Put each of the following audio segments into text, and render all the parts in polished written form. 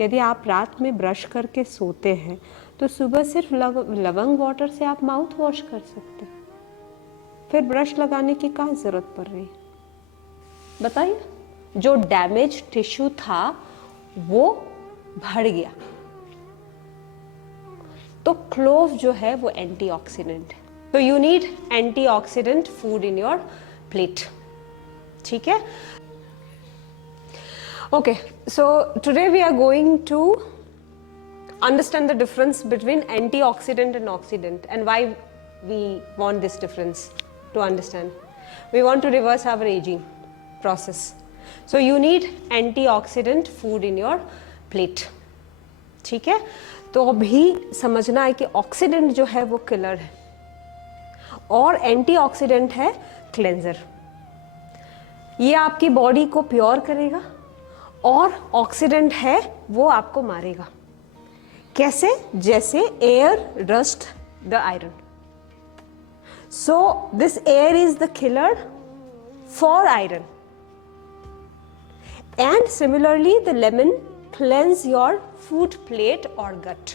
यदि आप रात में ब्रश करके सोते हैं तो सुबह सिर्फ लवंग वाटर से आप माउथ वॉश कर सकते हैं, फिर ब्रश लगाने की क्या जरूरत पड़ रही है बताइए। जो डैमेज टिश्यू था वो भर गया। तो क्लोव जो है वो एंटीऑक्सीडेंट है, तो you need antioxidant food in your plate, ठीक है। Okay, so today we are going to understand the difference between antioxidant and oxidant and why we want this difference to understand. We want to reverse our aging process. So you need antioxidant food in your plate. ठीक है, तो अभी समझना है कि oxidant जो है वो किलर है और एंटीऑक्सीडेंट है क्लेंजर। ये आपकी बॉडी को प्योर करेगा और ऑक्सीडेंट है वो आपको मारेगा। कैसे? जैसे air rust the iron. So this air is the killer for iron and similarly the lemon cleanse your food plate और गट।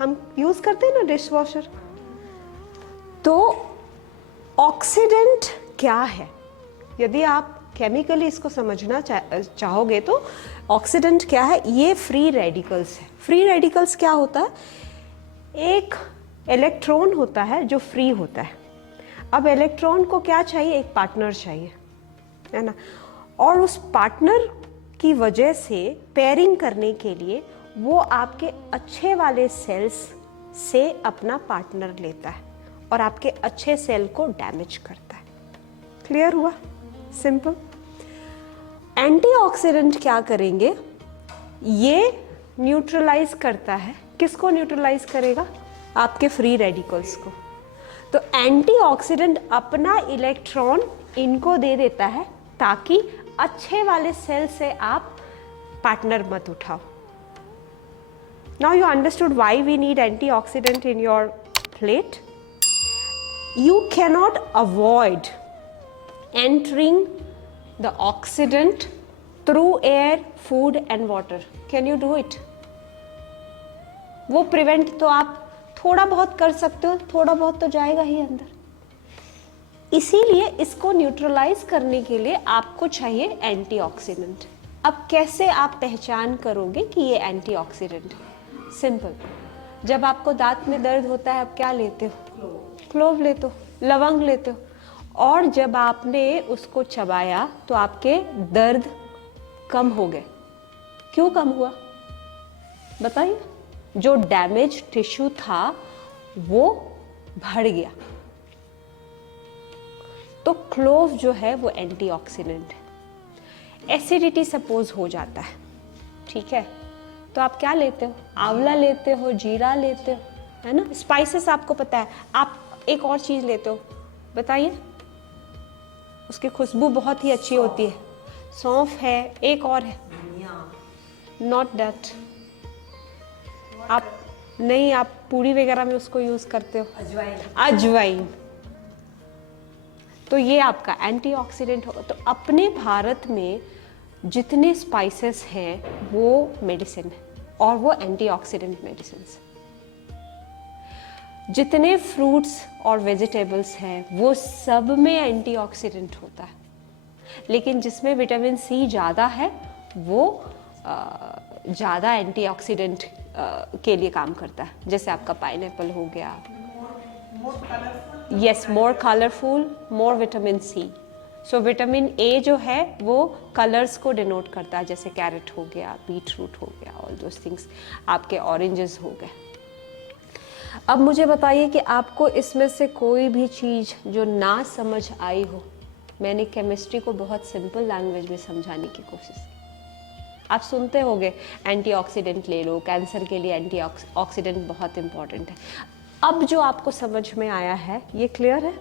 हम यूज करते हैं ना डिश वॉशर। तो ऑक्सीडेंट क्या है? यदि आप केमिकली इसको समझना चाहोगे तो ऑक्सीडेंट क्या है? ये फ्री रेडिकल्स है। फ्री रेडिकल्स क्या होता है? एक इलेक्ट्रॉन होता है जो फ्री होता है। अब इलेक्ट्रॉन को क्या चाहिए? एक पार्टनर चाहिए, है ना। और उस पार्टनर की वजह से पेयरिंग करने के लिए वो आपके अच्छे वाले सेल्स से अपना पार्टनर लेता है और आपके अच्छे सेल को डैमेज करता है। क्लियर हुआ? सिंपल। एंटीऑक्सीडेंट क्या करेंगे? ये न्यूट्रलाइज करता है। किसको न्यूट्रलाइज करेगा? आपके फ्री रेडिकल्स को। तो एंटीऑक्सीडेंट अपना इलेक्ट्रॉन इनको दे देता है ताकि अच्छे वाले सेल से आप पार्टनर मत उठाओ। Now you understood why we need antioxidant in your plate. You cannot avoid entering the oxidant through air, food and water. Can you do it? वो प्रिवेंट तो आप थोड़ा बहुत कर सकते हो, थोड़ा बहुत तो जाएगा ही अंदर। इसीलिए इसको न्यूट्रलाइज करने के लिए आपको चाहिए एंटीऑक्सीडेंट। अब कैसे आप पहचान करोगे कि ये एंटीऑक्सीडेंट है? सिंपल। जब आपको दांत में दर्द होता है आप क्या लेते हो? क्लोव लेते हो, लवंग लेते हो, और जब आपने उसको चबाया तो आपके दर्द कम हो गए। क्यों कम हुआ बताइए? जो डैमेज टिश्यू था वो भर गया। तो क्लोव जो है वो एंटीऑक्सीडेंट है। एसिडिटी सपोज हो जाता है, ठीक है, तो आप क्या लेते हो? आंवला लेते हो, जीरा लेते हो, है ना। स्पाइसेस आपको पता है। आप एक और चीज लेते हो, बताइए। उसकी खुशबू बहुत ही अच्छी होती है। सौंफ है, एक और है, नॉट दैट। आप नहीं, आप पूरी वगैरह में उसको यूज करते हो, अजवाइन। तो ये आपका एंटीऑक्सीडेंट होगा। तो अपने भारत में जितने स्पाइसेस हैं वो मेडिसिन है और वो एंटीऑक्सीडेंट मेडिसिन है। जितने फ्रूट्स और वेजिटेबल्स हैं वो सब में एंटीऑक्सीडेंट होता है, लेकिन जिसमें विटामिन सी ज़्यादा है वो ज़्यादा एंटीऑक्सीडेंट के लिए काम करता है। जैसे आपका पाइनएप्पल हो गया, yes, more colourful, more vitamin C. So vitamin A जो है वो कलर्स को डिनोट करता है, जैसे कैरेट हो गया, बीट रूट हो गया, ऑल दोस थिंग्स, आपके ऑरेंजेस हो गए। अब मुझे बताइए कि आपको इसमें से कोई भी चीज़ जो ना समझ आई हो। मैंने केमिस्ट्री को बहुत सिंपल लैंग्वेज में समझाने की कोशिश की। आप सुनते होंगे एंटीऑक्सीडेंट ले लो, कैंसर के लिए एंटीऑक्सीडेंट बहुत इंपॉर्टेंट है। अब जो आपको समझ में आया है ये क्लियर है?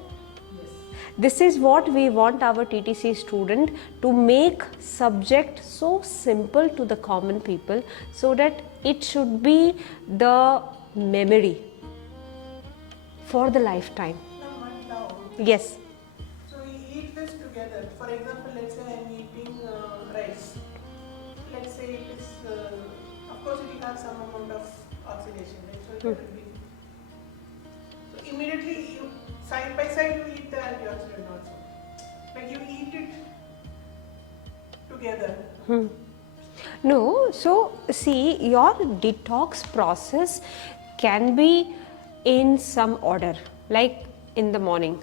This is what we want our TTC student to make subject so simple to the common people, so that it should be the memory for the lifetime. Now, Yes. so we eat this together. For example, let's say I'm eating rice. Let's say say it is, of course it will have some amount of oxidation, right? So it will be. So immediately you, side by side you eat the antioxidant also. Like you eat it together. No, so see, your detox process can be in some order, like in the morning,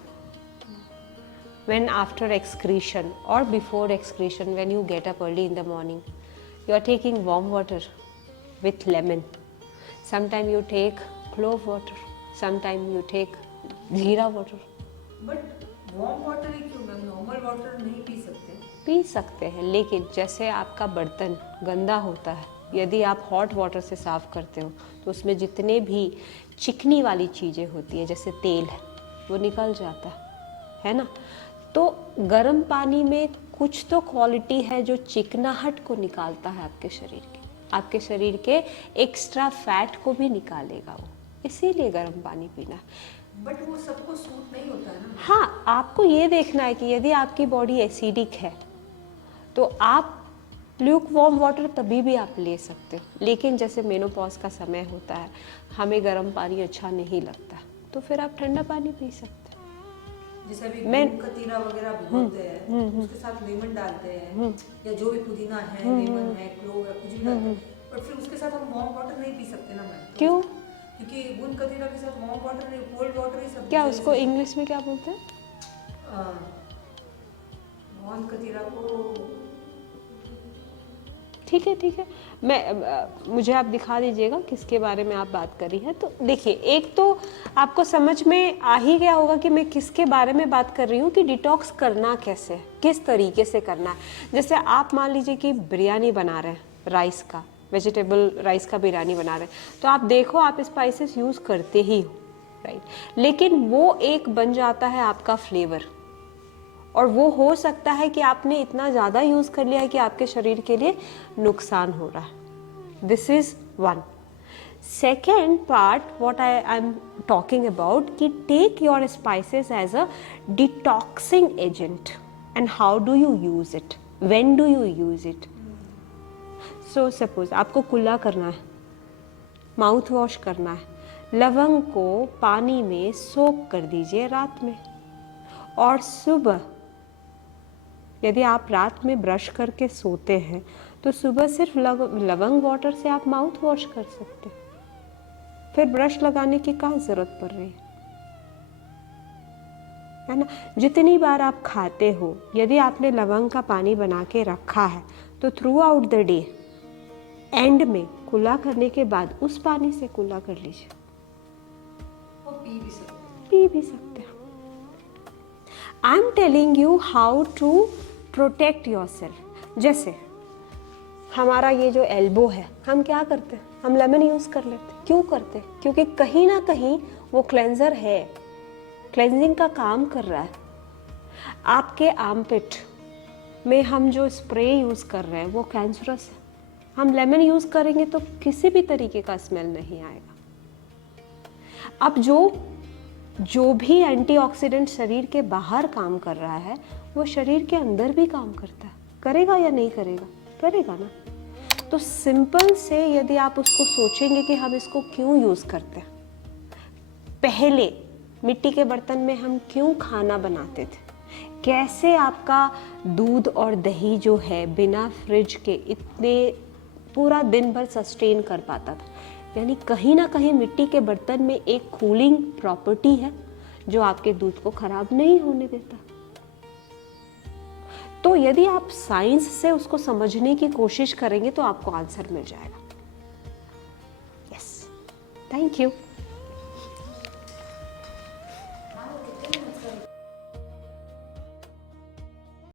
when after excretion or before excretion, when you get up early in the morning, you are taking warm water with lemon. Sometime you take clove water, sometime you take जीरा water. But warm water ही क्यों ma'am, normal water नहीं P सकते? P सकते हैं, लेकिन जैसे आपका बर्तन गंदा होता है, यदि आप हॉट वाटर से साफ़ करते हो तो उसमें जितने भी चिकनी वाली चीज़ें होती है, जैसे तेल है, वो निकल जाता है ना। तो गर्म पानी में कुछ तो क्वालिटी है जो चिकनाहट को निकालता है आपके शरीर के एक्स्ट्रा फैट को भी निकालेगा वो, इसीलिए गर्म पानी पीना है। बट वो सबको सूट नहीं होता है ना। हाँ, आपको ये देखना है कि यदि आपकी बॉडी एसिडिक है तो आप ल्यूक वार्म वाटर तभी भी आप ले सकते हो, लेकिन जैसे मेनोपॉज का समय होता है, हमें गर्म पानी अच्छा नहीं लगता, तो फिर आप ठंडा पानी पी सकते हैं। जैसे अभी गूंद कतीरा वगैरह भिगोते हैं, उसके साथ लेमन डालते हैं, या जो भी पुदीना है, लेमन है, क्लोव है, कुछ भी डालते हैं, बट फिर उसके साथ हम वार्म वाटर नहीं पी सकते ना मैम। क्यों? क्योंकि गूंद कतीरा के साथ वार्म वाटर नहीं, कोल्ड वाटर ही सब। क्या उसको इंग्लिश में क्या बोलते हैं? गूंद कतीरा को ठीक है, मैं मुझे आप दिखा दीजिएगा किसके बारे में आप बात कर रही हैं। तो देखिए, एक तो आपको समझ में आ ही गया होगा कि मैं किसके बारे में बात कर रही हूँ, कि डिटॉक्स करना कैसे है, किस तरीके से करना है। जैसे आप मान लीजिए कि बिरयानी बना रहे हैं, राइस का, वेजिटेबल राइस का बिरयानी बना रहे हैं, तो आप देखो आप स्पाइसेस यूज़ करते ही हो, राइट, लेकिन वो एक बन जाता है आपका फ्लेवर, और वो हो सकता है कि आपने इतना ज़्यादा यूज़ कर लिया है कि आपके शरीर के लिए नुकसान हो रहा है। This is one. Second part what I am talking about, कि take your spices as a detoxing agent and how do you use it, when do you use it. So suppose आपको कुल्ला करना है, माउथ वॉश करना है, लवंग को पानी में सोक कर दीजिए रात में, और सुबह यदि आप रात में ब्रश करके सोते हैं तो सुबह सिर्फ लवंग वाटर से आप माउथ वॉश कर सकते हैं, फिर ब्रश लगाने की क्या ज़रूरत पड़ रही है ना। जितनी बार आप खाते हो, यदि आपने लवंग का पानी बना के रखा है तो through out the day and में कुल्ला करने के बाद उस पानी से कुल्ला कर लीजिए, वो पी भी सकते हैं। I am telling you how to protect your self. जैसे हमारा ये जो एल्बो है, हम क्या करते हैं, हम लेमन यूज़ कर लेते हैं। क्यों करते हैं? क्योंकि कहीं ना कहीं वो क्लेंजर है, क्लेंजिंग का काम कर रहा है। आपके आर्मपिट में हम जो स्प्रे यूज़ कर रहे हैं वो कैंसरस है, हम लेमन यूज़ करेंगे तो किसी भी तरीके का स्मेल नहीं आएगा। अब जो भी एंटीऑक्सीडेंट शरीर के बाहर काम कर रहा है वो शरीर के अंदर भी काम करता है, करेगा या नहीं करेगा? करेगा ना। तो सिंपल से यदि आप उसको सोचेंगे कि हम इसको क्यों यूज़ करते हैं, पहले मिट्टी के बर्तन में हम क्यों खाना बनाते थे, कैसे आपका दूध और दही जो है बिना फ्रिज के इतने पूरा दिन भर सस्टेन कर पाता था, यानी कहीं ना कहीं मिट्टी के बर्तन में एक कूलिंग प्रॉपर्टी है जो आपके दूध को खराब नहीं होने देता। तो यदि आप साइंस से उसको समझने की कोशिश करेंगे तो आपको आंसर मिल जाएगा। Yes, thank you.